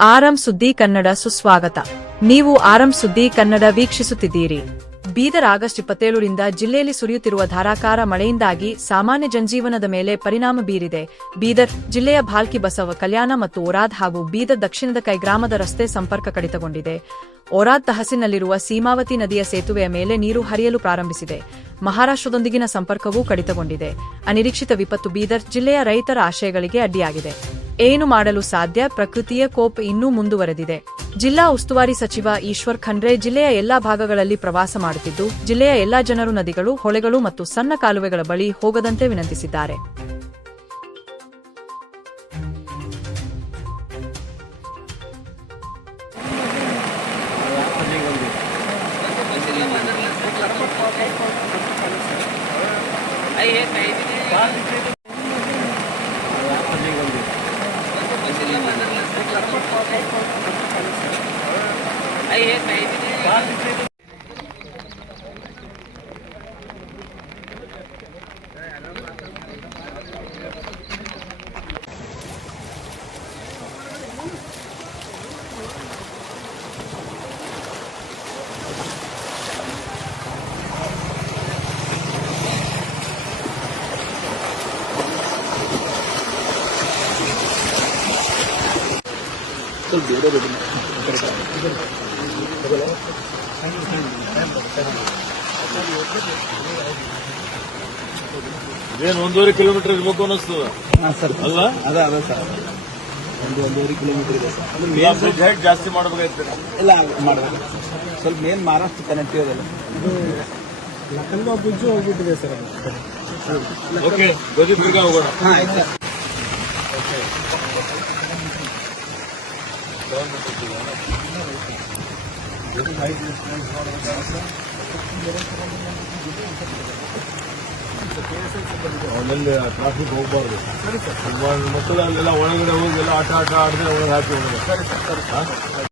ಆರಂ ಸುದ್ದಿ ಕನ್ನಡ ಸುಸ್ವಾಗತ. ನೀವು ಆರಂ ಸುದ್ದಿ ಕನ್ನಡ ವೀಕ್ಷಿಸುತ್ತಿದ್ದೀರಿ. ಬೀದರ್ ಆಗಸ್ಟ್ 27ರಿಂದ ಜಿಲ್ಲೆಯಲ್ಲಿ ಸುರಿಯುತ್ತಿರುವ ಧಾರಾಕಾರ ಮಳೆಯಿಂದಾಗಿ ಸಾಮಾನ್ಯ ಜನಜೀವನದ ಮೇಲೆ ಪರಿಣಾಮ ಬೀರಿದೆ. ಬೀದರ್ ಜಿಲ್ಲೆಯ ಭಾಲ್ಕಿ ಬಸವ ಕಲ್ಯಾಣ ಮತ್ತು ಓರಾದ್ ಹಾಗೂ ಬೀದರ್ ದಕ್ಷಿಣದ ಕೈಗ್ರಾಮದ ರಸ್ತೆ ಸಂಪರ್ಕ ಕಡಿತಗೊಂಡಿದೆ. ಓರಾದ್ ತಹಸೀಲ್ನಲ್ಲಿರುವ ಸೀಮಾವತಿ ನದಿಯ ಸೇತುವೆಯ ಮೇಲೆ ನೀರು ಹರಿಯಲು ಪ್ರಾರಂಭಿಸಿದೆ. ಮಹಾರಾಷ್ಟ್ರದೊಂದಿಗಿನ ಸಂಪರ್ಕವೂ ಕಡಿತಗೊಂಡಿದೆ. ಅನಿರೀಕ್ಷಿತ ವಿಪತ್ತು ಬೀದರ್ ಜಿಲ್ಲೆಯ ರೈತರ ಆಶಯಗಳಿಗೆ ಅಡ್ಡಿಯಾಗಿದೆ. ಏನು ಮಾಡಲು ಸಾಧ್ಯ? ಪ್ರಕೃತಿಯ ಕೋಪ ಇನ್ನೂ ಮುಂದುವರೆದಿದೆ. ಜಿಲ್ಲಾ ಉಸ್ತುವಾರಿ ಸಚಿವ ಈಶ್ವರ್ ಖಂಡ್ರೆ ಜಿಲ್ಲೆಯ ಎಲ್ಲಾ ಭಾಗಗಳಲ್ಲಿ ಪ್ರವಾಸ ಮಾಡುತ್ತಿದ್ದು, ಜಿಲ್ಲೆಯ ಎಲ್ಲಾ ಜನರು ನದಿಗಳು, ಹೊಳೆಗಳು ಮತ್ತು ಸಣ್ಣ ಕಾಲುವೆಗಳ ಬಳಿ ಹೋಗದಂತೆ ವಿನಂತಿಸಿದ್ದಾರೆ. ಏನು 1.5 ಕಿಲೋಮೀಟರ್ ಇರ್ಬೇಕು ಅನ್ನಿಸ್ತದ ಅಲ್ಲ? ಅದ ಸರ್, 1.5 ಕಿಲೋಮೀಟರ್ ಇದೆ ಸರ್. ಬ್ರಿಡ್ಜ್ ಹೈಟ್ ಜಾಸ್ತಿ ಮಾಡಬೇಕಾಯ್ತು. ಇಲ್ಲ ಮಾಡಬೇಕು, ಸ್ವಲ್ಪ ಮೇನ್ ಮಹಾರಾಷ್ಟ್ರ ಕನೆಕ್ಟ್ ಇರೋದಲ್ಲ. ಲಕ್ಕಂಗ ಬ್ರಿಡ್ಜ್ ಹೋಗ್ಬಿಟ್ಟಿದೆ ಸರ್. ಓಕೆ, ಗೋಜಿದುರ್ಗ ಹೋಗೋಣ. ಹಾಂ ಆಯ್ತು ಸರ್. ಅವನಲ್ಲಿ ಟ್ರಾಫಿಕ್ ಹೋಗಬಾರ್ದು. ಮಕ್ಕಳು ಅಲ್ಲೆಲ್ಲ ಒಳಗಡೆ ಹೋಗಿ ಎಲ್ಲ ಆಟ ಆಡದೆ ಒಳಗೆ ಹಾಕಿ ಹೋಗೋದು.